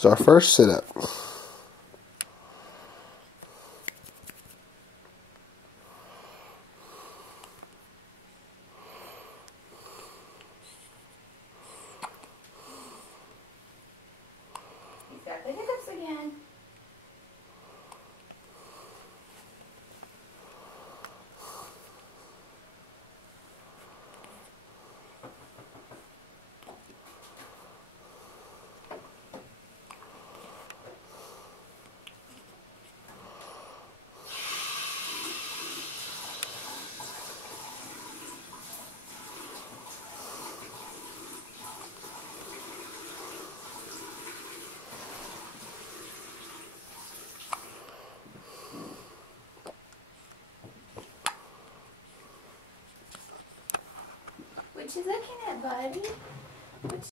It's our first sit-up. He's got the hiccups again. What you looking at, buddy? What